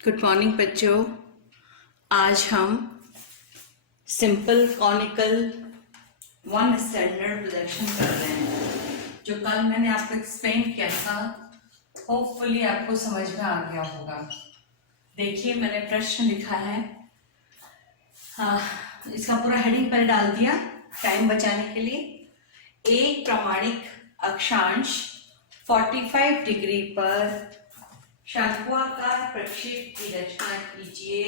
Good morning बच्चों। आज हम simple conical one standard projection कर रहे हैं। जो कल मैंने आपको एक्सप्लेन किया था, होपफुली आपको समझ में आ गया होगा। देखिए, मैंने प्रश्न लिखा है। हाँ, इसका पूरा हेडिंग पर डाल दिया टाइम बचाने के लिए। एक प्रामाणिक अक्षांश 45 डिग्री पर शंक्वाकार प्रक्षेप की रचना कीजिए,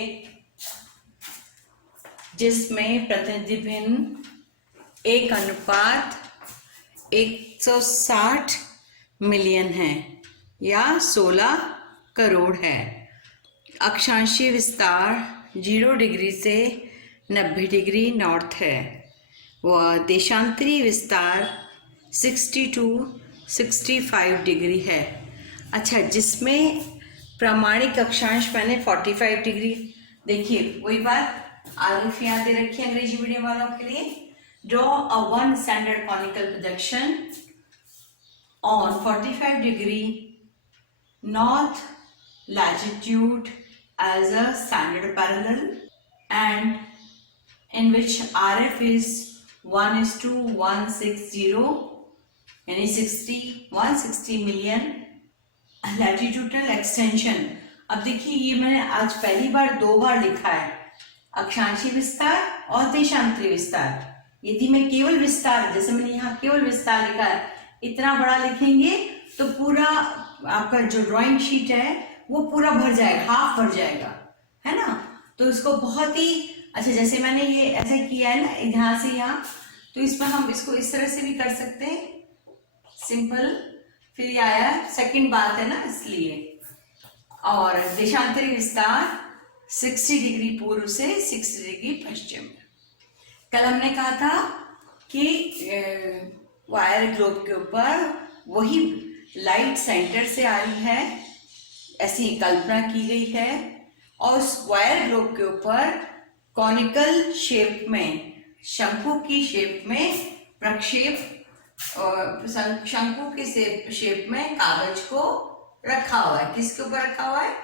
जिसमें प्रतिनिधि भिन्न 1:160 मिलियन है या 16 करोड़ है। अक्षांशीय विस्तार 0 डिग्री से 90 डिग्री नॉर्थ है व देशांतरी विस्तार 60 to 65 डिग्री है। अच्छा, जिसमें प्रामाणिक अक्षांश मैंने 45 डिग्री, देखिए वही बात आरिफ यहाँ दे रखी है अंग्रेजी मीडियम वालों के लिए। Draw a one standard conical projection on 45 degree north latitude as a standard parallel and in which RF is 1:160 यानी 160 मिलियन लैटिट्यूडनल एक्सटेंशन। अब देखिए, ये मैंने आज पहली बार 2 बार लिखा है, अक्षांशीय विस्तार और देशांतरी विस्तार। यदि मैं केवल विस्तार, जैसे मैंने यहाँ केवल विस्तार लिखा है, इतना बड़ा लिखेंगे तो पूरा आपका जो ड्राइंग शीट है वो पूरा भर जाएगा, हाफ भर जाएगा, है ना। तो इसको बहुत ही अच्छा, जैसे मैंने ये ऐसा किया है ना, यहाँ से यहाँ, तो इसमें हम इसको इस तरह से भी कर सकते हैं, सिंपल। फिर ये आया सेकंड बात है ना, इसलिए। और देशांतरी विस्तार 60 डिग्री पूर्व से 60 डिग्री पश्चिम। कल हमने कहा था कि वायर ग्लोब के ऊपर वही लाइट सेंटर से आ रही है, ऐसी कल्पना की गई है, और उस वायर ग्लोब के ऊपर कॉनिकल शेप में, शंकु की शेप में प्रक्षेप, शंकु के शेप में कागज को रखा हुआ है। किसके ऊपर रखा हुआ है?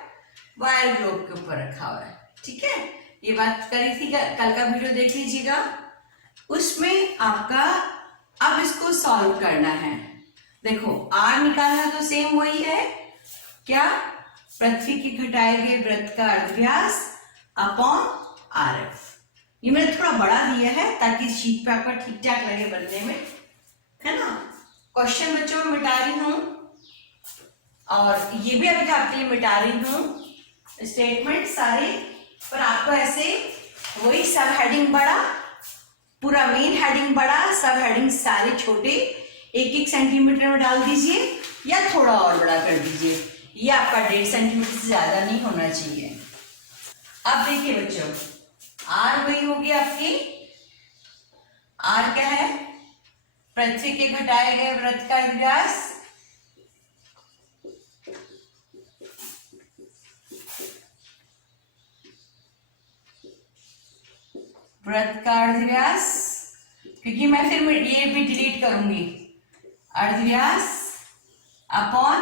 वायर ग्लोब के ऊपर रखा हुआ है। ठीक है, ये बात करी थी, कल का वीडियो देख लीजिएगा। उसमें आपका अब इसको सॉल्व करना है। देखो, आर निकालना तो सेम वही है, क्या? पृथ्वी के घटाए गए वृत्त का अर्धव्यास अपॉन RF। ये मैंने थोड़ा बड़ा दिया है ताकि शीट पे आपका ठीक ठाक लगे बनने में, है ना। क्वेश्चन बच्चों में मिटा रही हूं, और ये भी अभी आपके लिए मिटा रही हूं स्टेटमेंट सारे, पर आपको ऐसे वही सब हेडिंग बड़ा, पूरा मेन हेडिंग बड़ा, सब हेडिंग सारे छोटे 1-1 सेंटीमीटर में डाल दीजिए या थोड़ा और बड़ा कर दीजिए। ये आपका 1.5 सेंटीमीटर से ज्यादा नहीं होना चाहिए। अब देखिए बच्चों, आर वही होगी आपकी, आर क्या है? पृथ्वी के घटाए गए वृत्त का व्यास, वृत्त का अर्धव्यास, क्योंकि मैं फिर ये भी डिलीट करूंगी, अर्धव्यास अपॉन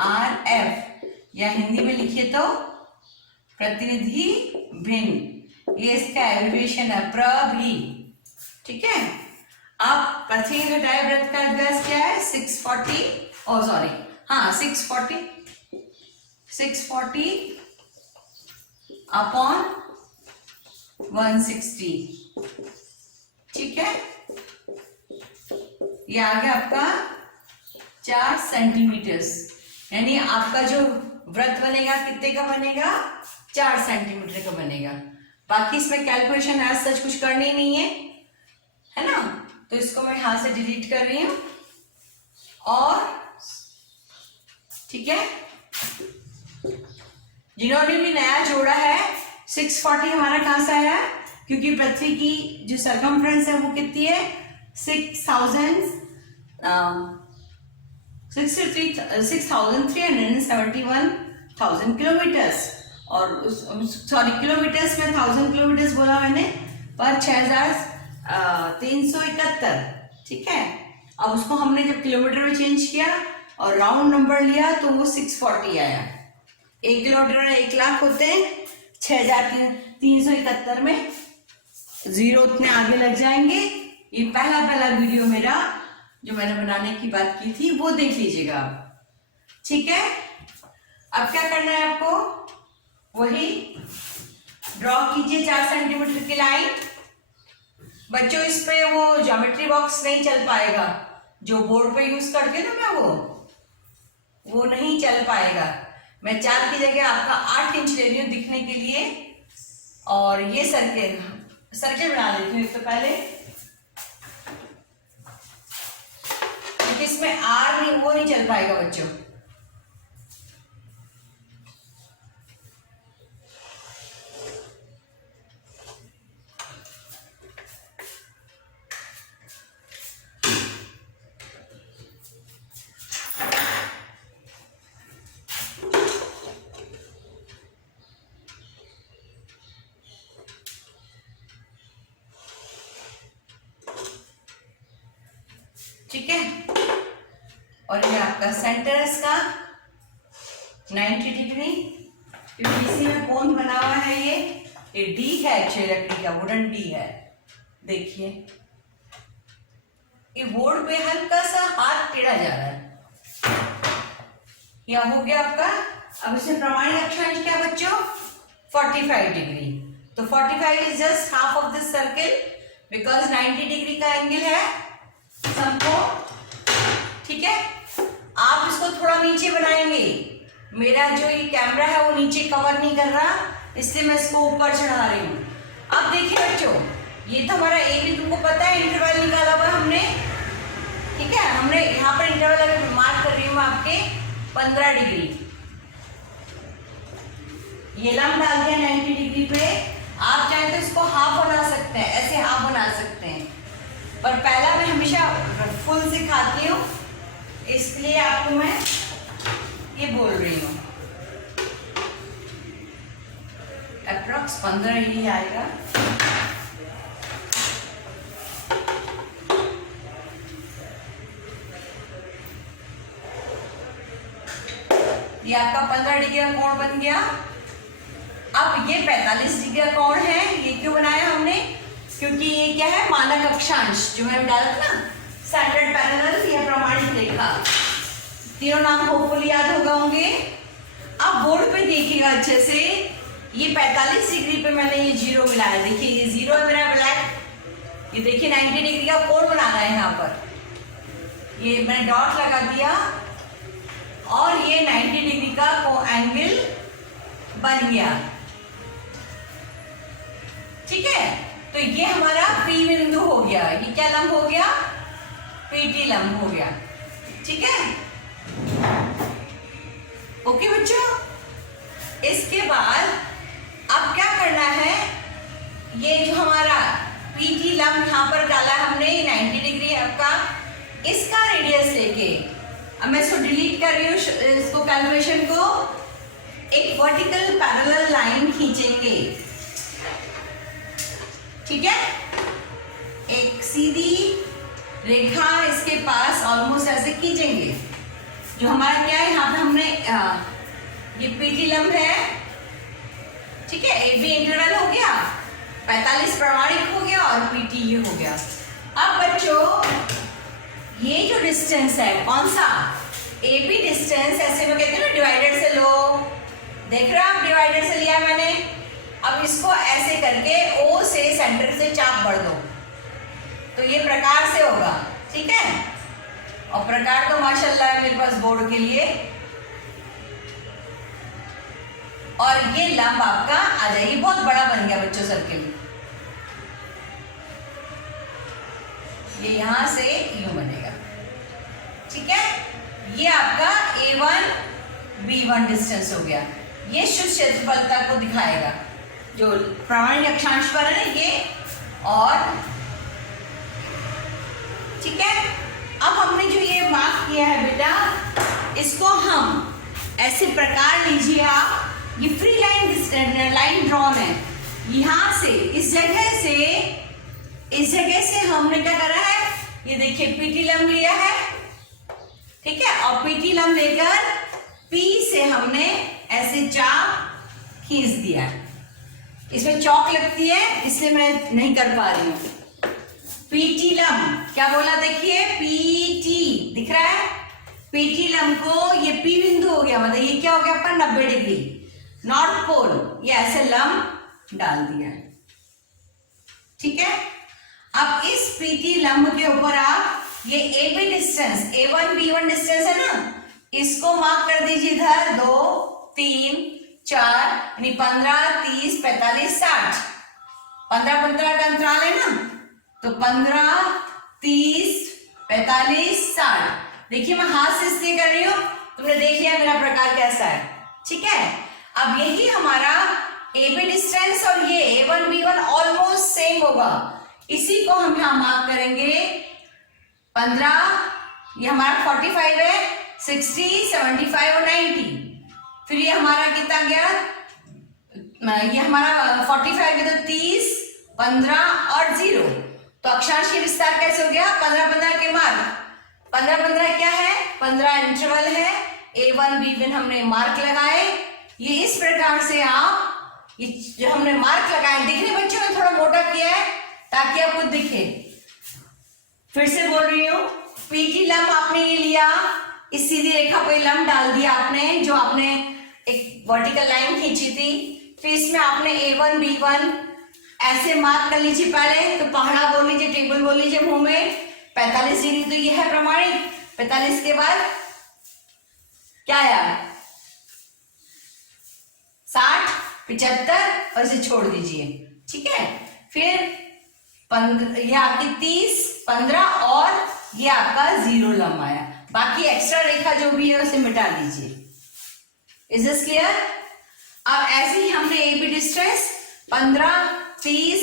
RF, या हिंदी में लिखिए तो प्रतिनिधि भिन्न। ये इसका एब्रिविएशन है, प्रभि। ठीक है। अब पृथ्वी के घटाए वृत्त का अर्धव्यास क्या है? 640 अपॉन 160। ठीक है, ये आ गया आपका 4 सेंटीमीटर, यानी आपका जो वृत्त बनेगा कितने का बनेगा? 4 सेंटीमीटर का बनेगा। बाकी इसमें कैलकुलेशन आज सच कुछ करनी ही नहीं है ना। तो इसको मैं यहां से डिलीट कर रही हूं, और ठीक है, जिन्होंने भी नया जोड़ा है, 640 हमारा कहां से आया? क्योंकि पृथ्वी की जो सरकमफ्रेंस है वो कितनी है? 6,371,000 किलोमीटर्स, और सॉरी किलोमीटर्स में 1000 किलोमीटर्स बोला मैंने, पर 6371। ठीक है, अब उसको हमने जब किलोमीटर में चेंज किया और राउंड नंबर लिया तो वो 640 आया। 1 किलोमीटर 1 लाख होते हैं, 6371 में 0 उतने आगे लग जाएंगे। ये पहला वीडियो मेरा जो मैंने बनाने की बात की थी वो देख लीजिएगा आप, ठीक है। अब क्या करना है आपको, वही ड्रॉ कीजिए 4 सेंटीमीटर की लाइन। बच्चों इस पे वो ज्योमेट्री बॉक्स नहीं चल पाएगा, जो बोर्ड पे यूज करके ना मैं वो नहीं चल पाएगा। मैं 4 की जगह आपका 8 इंच ले रही हूँ दिखने के लिए। और ये सर्किल बना लेती हूँ एक तो पहले, क्योंकि इसमें आर नहीं, वो नहीं चल पाएगा बच्चों। ठीक है, और ये आपका सेंटर है इसका 90 डिग्री, क्योंकि इसी में कोन बना हुआ है। ये डी है एक्चुअली, लकड़ी का वुडन डी है। देखिए ये बोर्ड पे हल्का सा हाथ टेढ़ा जा रहा है, यह हो गया आपका। अब इसमें प्रमाणित अक्षांश क्या बच्चों, 45 डिग्री। तो 45 is just half of this circle, because 90 degree का एंगल है सबको, ठीक है। आप इसको थोड़ा नीचे बनाएंगे, मेरा जो ये कैमरा है वो नीचे कवर नहीं कर रहा, इसलिए मैं इसको ऊपर चढ़ा रही हूँ। अब देखिए बच्चों, ये तो हमारा ए बी तुमको पता है, इंटरवल निकाला हुआ हमने, ठीक है। हमने यहाँ पर इंटरवल अभी मार्क कर रही हूँ आपके 15 डिग्री। ये लंब डाल दिया 90 डिग्री पे। आप चाहे तो इसको हाफ बना सकते हैं, ऐसे हाफ बना सकते हैं, पर पहला मैं हमेशा फुल सिखाती हूँ, इसलिए आपको मैं ये बोल रही हूँ। अप्रॉक्स 15 ही आएगा। ये आपका 15 डिग्री का कोण बन गया। अब ये 45 डिग्री का कोण है। ये क्यों बनाया हमने, क्योंकि ये क्या है, मानक अक्षांश जो मैंने डाला था ना, स्टैंडर्ड पैरेलल या प्रमाणित रेखा, तीनों नाम होपफुली याद होगा होंगे। अब बोर्ड पे देखिएगा अच्छे से, ये 45 डिग्री पे मैंने ये 0 मिलाया। देखिए ये 0 है मेरा ब्लैक। ये देखिए 90 डिग्री का कोण बनाना है यहाँ पर, ये मैंने डॉट लगा दिया और ये 90 डिग्री का एंगल बन गया, ठीक है। तो ये हमारा पी बिंदु हो गया। ये क्या लंब हो गया, पीटी लंब हो गया, ठीक है। ओके बच्चों, इसके बाद अब क्या करना है, ये जो हमारा पीटी लंब यहाँ पर डाला हमने 90 डिग्री आपका, इसका रेडियस लेके अब मैं इसको डिलीट कर रही हूँ, इसको कैलकुलेशन को, एक वर्टिकल पैरेलल लाइन खींचेंगे, ठीक है। एक सीधी रेखा इसके पास ऑलमोस्ट ऐसे खींचेंगे, जो हमारा क्या है, यहाँ पे हमने ये पीटी लंब है, ठीक है। ए बी इंटरवल हो गया, 45 प्रमाणिक हो गया और पीटी ये हो गया। अब बच्चों ये जो डिस्टेंस है कौन सा, ए बी डिस्टेंस, ऐसे में कहते हैं ना डिवाइडर से लो, देख रहे हो आप, डिवाइडर से लिया मैंने। अब इसको ऐसे करके ओ से सेंटर से चाप बढ़ दो, तो ये प्रकार से होगा, ठीक है। और प्रकार तो माशाल्लाह है मेरे पास बोर्ड के लिए। और ये लंब आपका आ जाएगी, बहुत बड़ा बन गया बच्चों सर्किल। ये यहां से यूं बनेगा, ठीक है। ये आपका A1 B1 डिस्टेंस हो गया। ये शुद्ध क्षेत्रफलता को दिखाएगा, जो प्रमाणित अक्षांश पर है ना ये, और ठीक है। अब हमने जो ये मार्क किया है बेटा, इसको हम ऐसे प्रकार लीजिए आप, ये फ्री लाइन ड्रॉन है, यहां से इस जगह से हमने क्या करा है, ये देखिए पीटी लंब लिया है, ठीक है। और पीटी लंब लेकर पी से हमने ऐसे खींच दिया। इसमें चौक लगती है इसलिए मैं नहीं कर पा रही हूँ। पीटी लंब क्या बोला देखिए, पीटी दिख रहा है। पीटी लंब को ये पी बिंदु हो गया, मतलब ये क्या हो गया आपका 90 डिग्री नॉर्थ पोल, ये ऐसे लंब डाल दिया। ठीक है, अब इस पीटी लंब के ऊपर आप ये ए B distance A1 B1 distance है ना, इसको मार्क कर दीजिए इधर 2 3 4 यानी 15 30 45 60, 15 का अंतराल है ना, तो 15 30 45 60। देखिए मैं हाथ से इसलिए कर रही हूं, तुमने देख लिया मेरा प्रकार कैसा है। ठीक है, अब यही हमारा ए बी डिस्टेंस और ये A1 B1 ऑलमोस्ट सेम होगा, इसी को हम यहां मार्क करेंगे 15, ये हमारा 45 है, 60 75 और 90। फिर ये हमारा कितना गया, ये हमारा 45 है तो 30 15 और 0। तो अक्षांशीय विस्तार कैसे हो गया, 15 के मार्क, 15 क्या है, 15 इंटरवल है, A1 B1 हमने मार्क लगाए। ये इस प्रकार से आप ये जो हमने मार्क लगाए, दिखने बच्चों ने थोड़ा मोटा किया है ताकि आपको दिखे। फिर से बोल रही हूँ, पीटी लंब आपने ये लिया, इस सीधी रेखा पर लंब डाल दिया आपने, जो आपने एक वर्टिकल लाइन खींची थी। फिर इसमें आपने A1 B1 ऐसे मार्क कर लीजिए पहले, तो पहाड़ा बोल लीजिए, टेबल बोल लीजिए मुंह में, 45 डिग्री तो ये है प्रमाणिक। 45 के बाद क्या आया 60 75 और इसे छोड़ दीजिए। ठीक है, फिर 15, ये आपकी 30 15 और ये आपका 0 लंब आया। बाकी एक्स्ट्रा रेखा जो भी है उसे मिटा दीजिए। Is this clear? अब ऐसे ही हमने A B distance 15 30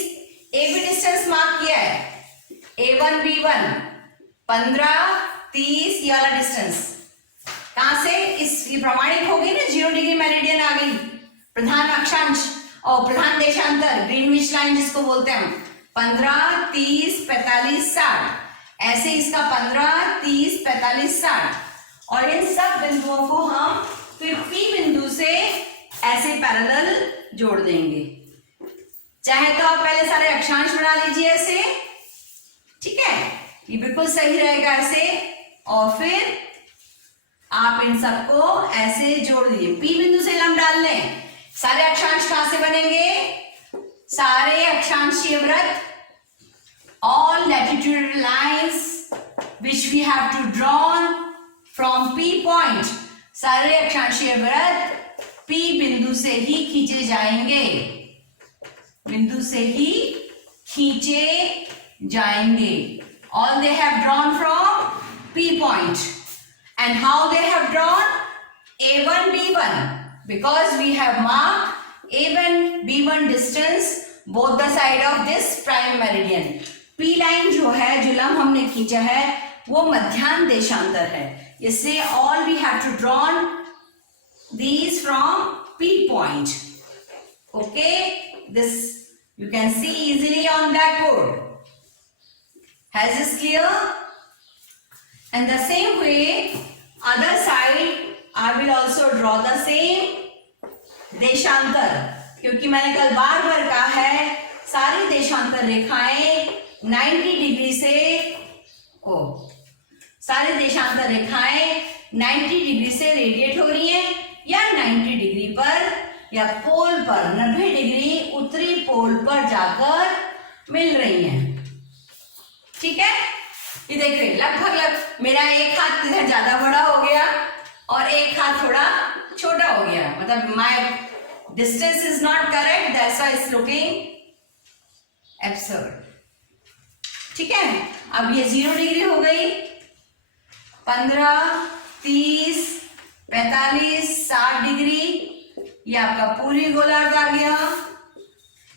A B distance mark किया है, A1 B1 15 30 ये वाला डिस्टेंस कहां से, इस ये प्रमाणिक हो गई ना, 0 डिग्री मेरिडियन आ गई, प्रधान अक्षांश और प्रधान देशांतर ग्रीनविच लाइन जिसको बोलते हैं हम, 15 30 45 60। ऐसे इसका 15 30 45 60 और इन सब बिंदुओं को हम फिर P बिंदु से ऐसे पैरेलल जोड़ देंगे। चाहे तो आप पहले सारे अक्षांश बना लीजिए ऐसे, ठीक है, ये बिल्कुल सही रहेगा ऐसे, और फिर आप इन सबको ऐसे जोड़ दीजिए। P बिंदु से लंब डाल लें। सारे अक्षांश कहां से बनेंगे, सारे अक्षांशीय वृत्त, all latitudinal lines which we have to drawn from P point, सारे अक्षांशीय वृत्त P बिंदु से ही खींचे जाएंगे, बिंदु से ही खींचे जाएंगे। All they have drawn from P point, and how they have drawn A1 B1, because we have marked A1 B1 distance both the side of this prime meridian. P line जो है, जो लंब हमने खींचा है वो मध्याह्न देशांतर है, इससे all we have to drawn these from P point. Okay, this you can see easily on blackboard. Has this clear? And the same way, other side I will also draw the same देशांतर, क्योंकि मैंने कल बार बार कहा है सारी देशांतर रेखाएं 90 degree से सारी देशांतर रेखाएं 90 डिग्री से रेडिएट हो रही हैं, या 90 डिग्री पर या पोल पर 90 डिग्री उत्तरी पोल पर जाकर मिल रही हैं। ठीक है, ये देखिए लगभग मेरा एक हाथ इधर ज्यादा बड़ा हो गया और एक हाथ थोड़ा छोटा हो गया, मतलब my distance is not correct, that's why it's looking absurd. ठीक है, अब ये 0 डिग्री हो गई, 15 30 45 60 डिग्री, ये आपका पूरी गोलार्ध आ गया,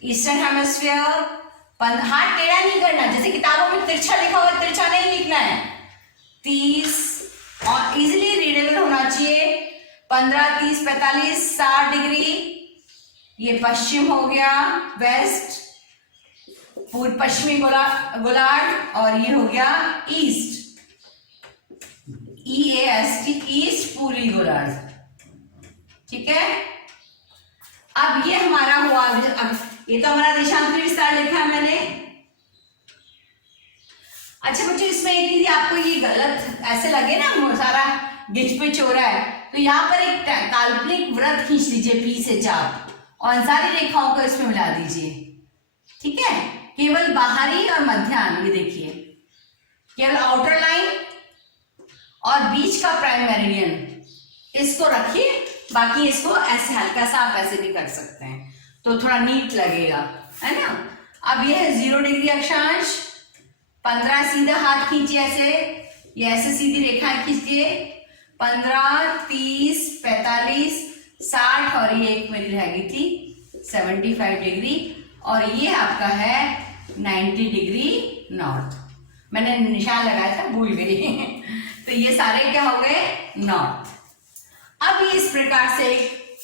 ईस्टर्न हेमिस्फीयर। हाथ टेढ़ा नहीं करना, जैसे किताबों में तिरछा लिखा हुआ है तिरछा नहीं लिखना है, 30 और इजिली रीडेबल होना चाहिए। 15 30 45 60 डिग्री, ये पश्चिम हो गया, वेस्ट पूर्व पश्चिमी गोलार्ध, और ये हो गया ईस्ट, EAST ईस्ट पूर्वी गोलार्ध। ठीक है, अब ये हमारा हुआ, अब ये तो हमारा देशांतरी विस्तार लिखा है मैंने। अच्छा बच्चों, इसमें एक चीज आपको ये गलत ऐसे लगे ना, सारा गिच पिच हो रहा है, तो यहाँ पर एक काल्पनिक वृत्त खींच लीजिए पी से चाप और सारी रेखाओं को इसमें मिला दीजिए। ठीक है, केवल बाहरी और मध्याह्न, ये देखिए केवल आउटर लाइन और बीच का प्राइम मेरिडियन इसको रखिए, बाकी इसको ऐसे हल्का सा आप ऐसे भी कर सकते हैं तो थोड़ा नीट लगेगा, है ना। अब ये है 0 डिग्री अक्षांश, 15 सीधा हाथ खींचिए ऐसे, ये ऐसे सीधी रेखाएं खींचिए, 15, 30, 45, 60 और ये एक मेरी रह गई थी 75 डिग्री और ये आपका है 90 डिग्री नॉर्थ। मैंने निशान लगाया था, भूल गई तो ये सारे क्या हो गए नॉर्थ। अब ये इस प्रकार से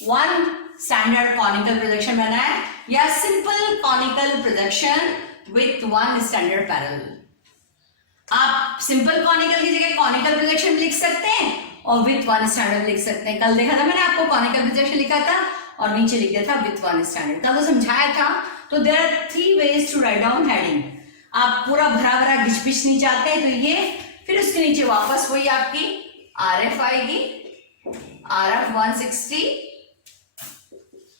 वन स्टैंडर्ड कॉनिकल प्रोजेक्शन बना है या simple conical projection with one standard parallel. आप सिंपल कॉनिकल की जगह कॉनिकल प्रोजेक्शन लिख सकते हैं और विथ वन स्टैंडर्ड लिख सकते हैं। कल देखा था मैंने आपको कॉनिकल प्रोजेक्शन लिखा था और नीचे लिख दिया था विथ वन स्टैंडर्ड, कल तो समझाया था। तो there are 3 ways to write down heading. आप पूरा भरा भरा घिच पिच नहीं चाहते तो ये, फिर उसके नीचे वापस वही आपकी RF आएगी, RF 160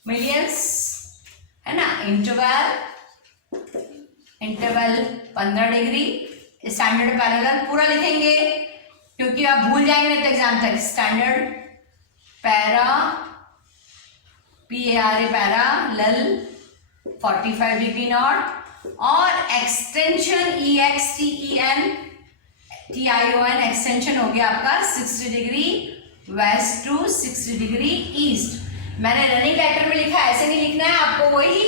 मिलियंस, है ना। इंटरवल 15 डिग्री, स्टैंडर्ड पैरेलल पूरा लिखेंगे क्योंकि आप भूल जाएंगे नहीं तो एग्जाम तक। Standard para PARA parallel 45 degree north और एक्सटेंशन EXTEN एक्सटेंशन हो गया आपका 60 degree west to 60 degree east. मैंने रनिंग लेटर में लिखा, ऐसे नहीं लिखना है आपको, वही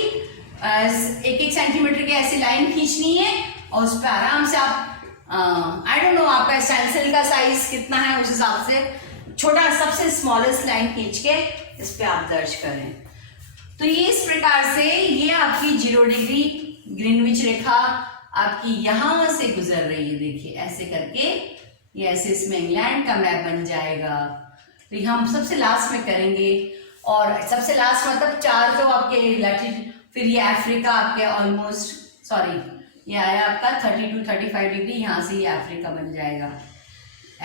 1-1 सेंटीमीटर की ऐसी लाइन खींचनी है और उस पर आराम से आप आई डोंट नो आपका स्टेंसिल का साइज कितना है, उस हिसाब से छोटा सबसे स्मॉलेस्ट लाइन खींच के इस पे आप दर्ज करें। तो ये इस प्रकार से ये आपकी 0 डिग्री ग्रीनविच रेखा आपकी यहां से गुजर रही है, देखिए ऐसे करके ये ऐसे इसमें इंग्लैंड का मैप बन जाएगा। तो ये हम सबसे लास्ट में करेंगे और सबसे लास्ट मतलब 4 तो आपके लैटिट्यूड, फिर ये अफ्रीका आपके ऑलमोस्ट, सॉरी ये आया आपका 32-35 डिग्री, यहाँ से ये अफ्रीका बन जाएगा,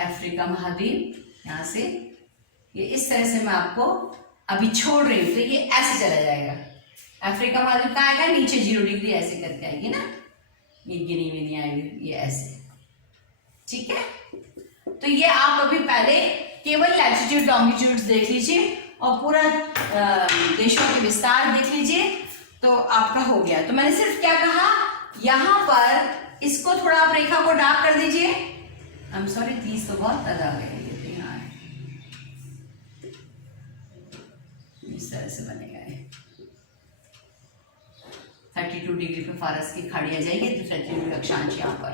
अफ्रीका महाद्वीप यहाँ से। ये इस तरह से मैं आपको अभी छोड़ रही हूँ तो ये ऐसे चला जाएगा। अफ्रीका महाद्वीप कहाँ आएगा, नीचे 0 डिग्री ऐसे करके आएगी ना, ये गिनी हुई नहीं आएगी, ये ऐसे। ठीक है, तो ये आप अभी पहले केवल लैटिट्यूड लॉन्गिट्यूड देख लीजिए और पूरा देशों के विस्तार देख लीजिए तो आपका हो गया। तो मैंने सिर्फ क्या कहा, यहां पर इसको थोड़ा आप रेखा को डार्क कर दीजिए। आई एम सॉरी, 30 तो बहुत ज्यादा आ गए, यहाँ इस तरह से बनेगा। 32 डिग्री पे फारस की खाड़ी आ जाएगी, तो 32 डिग्री अक्षांश यहाँ पर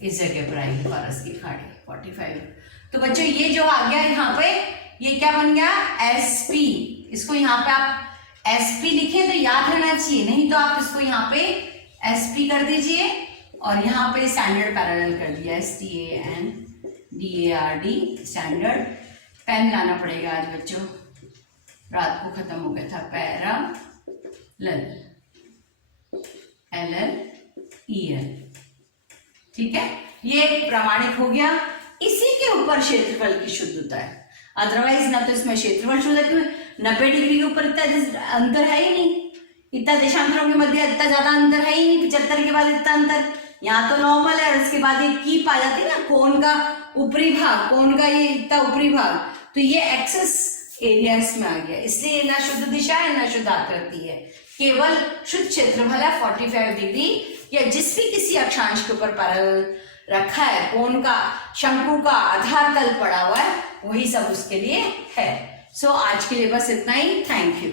इस जगह पर आएगी फारस की खाड़ी 45। तो बच्चों ये जो आ गया यहाँ पे, ये क्या बन गया SP। इसको यहाँ पे आप SP लिखें तो याद रहना चाहिए, नहीं तो आप इसको यहाँ पे SP कर दीजिए और यहाँ पे स्टैंडर्ड पैरेलल कर दिया, STANDARD स्टैंडर्ड। पेन लाना पड़ेगा आज बच्चों, रात को खत्म हो गया था। पैरेलल LLEL, ठीक है, ये प्रमाणिक हो गया। इसी के ऊपर क्षेत्रफल की शुद्धता है, अदरवाइज ना तो इसमें क्षेत्रफल शुद्ध है, 90 डिग्री के ऊपर इतना अंतर है ही नहीं, इतना देशांतरों के मध्य इतना ज्यादा अंतर है ही नहीं, 75 के बाद इतना अंतर। यहाँ तो नॉर्मल है और उसके बाद ये कीप आ जाती है ना, कोण का ऊपरी भाग, कोण का ये इतना ऊपरी भाग, तो ये एक्सेस एरिया इसमें आ गया, इसलिए ना शुद्ध दिशा है ना शुद्ध आकृति है, केवल शुद्ध क्षेत्रफल है 45 डिग्री या जिस भी किसी अक्षांश के ऊपर पैरेलल रखा है, कोण का शंकु का आधार तल पड़ा हुआ है, वही सब उसके लिए है। सो आज के लिए बस इतना ही, थैंक यू।